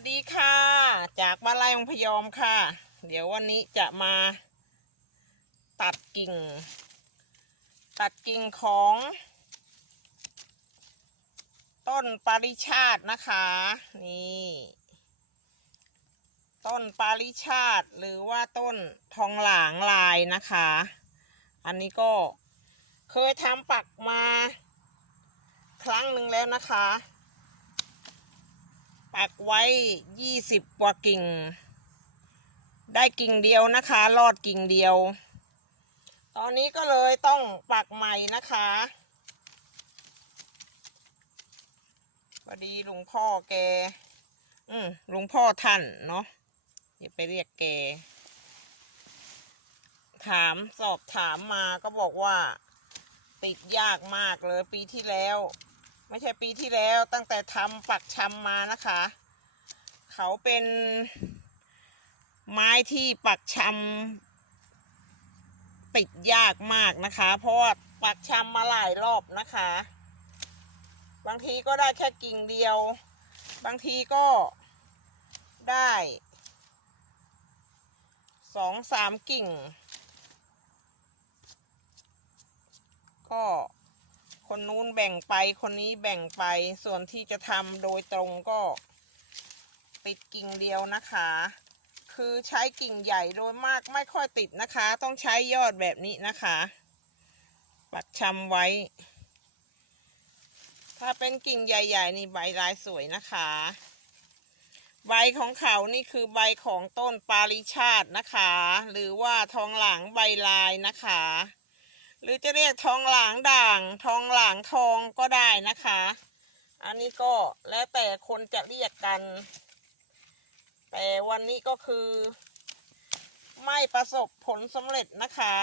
วัสดีค่ะ จากบ้านไร่องพยอมค่ะ เดี๋ยววันนี้จะมา ตัดกิ่ง ตัดกิ่งของ ต้นปาริชาตินะคะ นี่ ต้นปาริชาติหรือว่าต้นทองหลางลายนะคะ อันนี้ก็เคยทำปักมา ครั้งหนึ่งแล้วนะคะ ปักไว้ยี่สิบกว่ากิ่ง ได้กิ่งเดียวนะคะ รอดกิ่งเดียว ตอนนี้ก็เลยต้องปักใหม่นะคะพอดีหลวงพ่อแก อืมหลวงพ่อท่านเนาะอย่าไปเรียกแก ถามสอบถามมาก็บอกว่า ติดยากมากเลยปีที่แล้ว ไม่ใช่ปีที่แล้วตั้งแต่ทำปักชำมานะคะ เขาเป็นไม้ที่ปักชำติดยากมากนะคะ เพราะว่าปักชำมาหลายรอบนะคะ บางทีก็ได้แค่กิ่งเดียว บางทีก็ได้สองสามกิ่ง ก็ คนนู้นแบ่งไปคนนี้แบ่งไปส่วนที่จะทำโดยตรงก็ติดกิ่งเดียวนะคะ คือใช้กิ่งใหญ่โดยมากไม่ค่อยติดนะคะ ต้องใช้ยอดแบบนี้นะคะ ปักชำไว้ ถ้าเป็นกิ่งใหญ่ ๆ นี่ใบลายสวยนะคะ ใบของเขานี่คือใบของต้นปาริชาตินะคะ หรือว่าทองหลางใบลายนะคะ หรือจะเรียกทองหลางด่าง ทองหลางทองก็ได้นะคะ อันนี้ก็แล้วแต่คนจะเรียกกัน แต่วันนี้ก็คือ ไม่ประสบผลสำเร็จนะคะ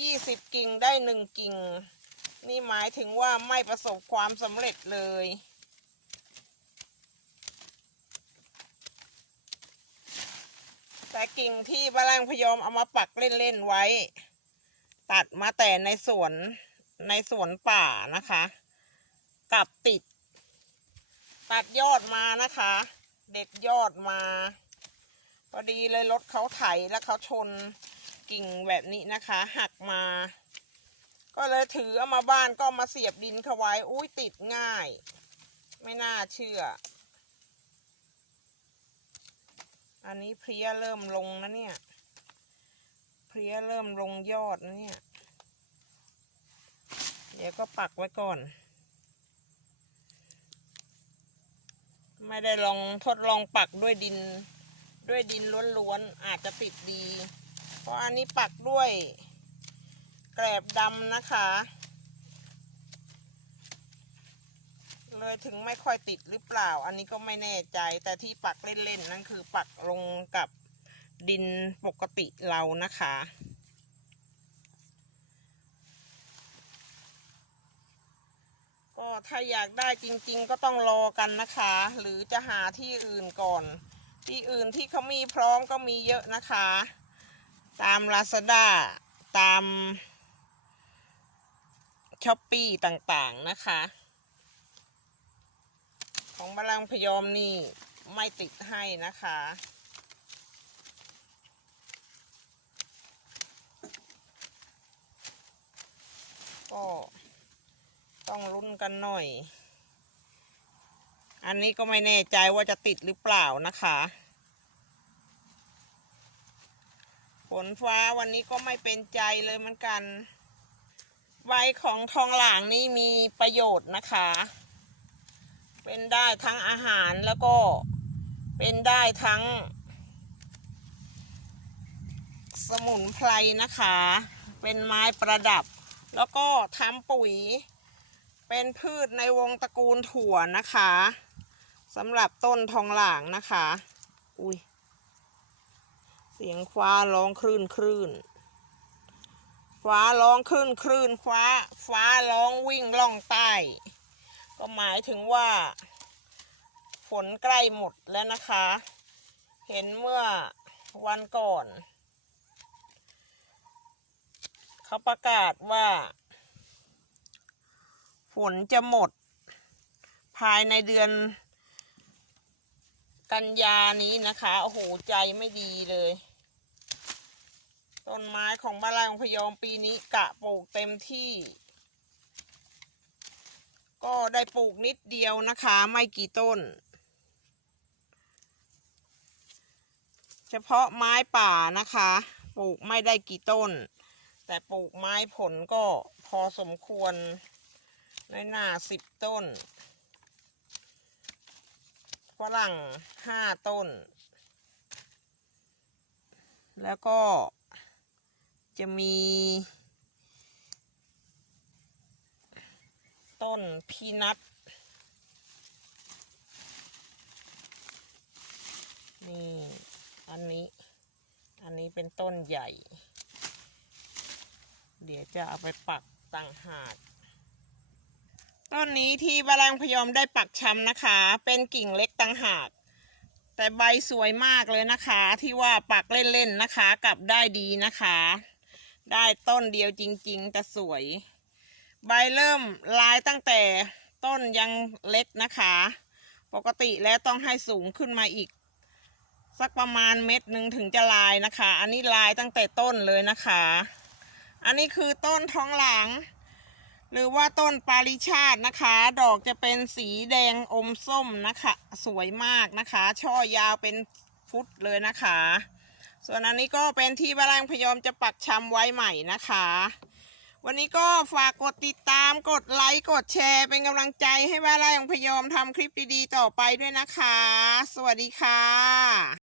ยี่สิบกิ่งได้หนึ่งกิ่ง นี่หมายถึงว่าไม่ประสบความสำเร็จเลย แต่กิ่งที่บาลังพยอมเอามาปักเล่น ๆ ไว้ ตัดมาแต่ในสวนในสวนป่านะคะ กับติด ตัดยอดมานะคะ เด็ดยอดมาพอดีเลยรถเขาไถแล้วเขาชนกิ่งแบบนี้นะคะ หักมา ก็เลยถือเอามาบ้านก็มาเสียบดินเขาไว้ อุ้ยติดง่าย ไม่น่าเชื่อ อันนี้เพลียเริ่มลงนะเนี่ย ลี้ยเริ่มลงยอดนะเนี่ย เดี๋ยวก็ปักไว้ก่อน ไม่ได้ลองทดลองปักด้วยดิน ด้วยดินล้วนๆอาจจะติดดี เพราะอันนี้ปักด้วยแกลบดำนะคะ เลยถึงไม่ค่อยติดหรือเปล่า อันนี้ก็ไม่แน่ใจแต่ที่ปักเล่นๆนั่นคือปักลงกับ ดินปกติเรานะคะ ก็ถ้าอยากได้จริง ๆ ก็ต้องรอกันนะคะ หรือจะหาที่อื่นก่อน ที่อื่นที่เขามีพร้อมก็มีเยอะนะคะ ตาม Lazada ตามช้อปปี้ต่างๆนะคะ ของบาลังพยอมนี่ไม่ติดให้นะคะ ก็ต้องลุ้นกันหน่อย อันนี้ก็ไม่แน่ใจว่าจะติดหรือเปล่านะคะฝนฟ้าวันนี้ก็ไม่เป็นใจเลยเหมือนกัน ใบของทองหลางนี่มีประโยชน์นะคะ เป็นได้ทั้งอาหารแล้วก็เป็นได้ทั้ง สมุนไพรนะคะ เป็นไม้ประดับ แล้วก็ทำปุ๋ย เป็นพืชในวงตระกูลถั่วนะคะสำหรับต้นทองหลางนะคะ อุ้ย เสียงฟ้าร้องคลื่นคลื่นฟ้าร้องคลื่นคลื่นฟ้า ฟ้าร้องวิ่งล่องใต้ ก็หมายถึงว่า ฝนใกล้หมดแล้วนะคะ เห็นเมื่อวันก่อน เขาประกาศว่า ฝนจะหมด ภายในเดือน กันยานี้นะคะ โอ้โห ใจไม่ดีเลย ต้นไม้ของบ้านไร่ของพยอมปีนี้กะปลูกเต็มที่ ก็ได้ปลูกนิดเดียวนะคะ ไม่กี่ต้นเฉพาะไม้ป่านะคะ ปลูกไม่ได้กี่ต้น แต่ปลูกไม้ผลก็พอสมควรในหน้าสิบต้นฝรั่งห้าต้น แล้วก็จะมี ต้นพีนัทนี่ อันนี้ อันนี้เป็นต้นใหญ่ เดี๋ยวจะเอาไปปักต่างหากต้นนี้ที่บาลังพยอมได้ปักช้ำนะคะ เป็นกิ่งเล็กต่างหาก แต่ใบสวยมากเลยนะคะ ที่ว่าปักเล่นๆนะคะกลับได้ดีนะคะ ได้ต้นเดียวจริงๆแต่สวย ใบเริ่มลายตั้งแต่ต้นยังเล็กนะคะ ปกติแล้วต้องให้สูงขึ้นมาอีก สักประมาณเม็ดหนึ่งถึงจะลายนะคะ อันนี้ลายตั้งแต่ต้นเลยนะคะ อันนี้คือต้นท้องหลัง หรือว่าต้นปาริชาตินะคะ ดอกจะเป็นสีแดงอมส้มนะคะ สวยมากนะคะ ช่อยาวเป็นฟุตเลยนะคะ ส่วนอันนี้ก็เป็นที่บาลังพยอมจะปักชำไว้ใหม่นะคะ วันนี้ก็ฝากกดติดตามกดไลค์กดแชร์เป็นกำลังใจให้บ้านไร่ของพยอมทำคลิปดีๆต่อไปด้วยนะคะ สวัสดีค่ะ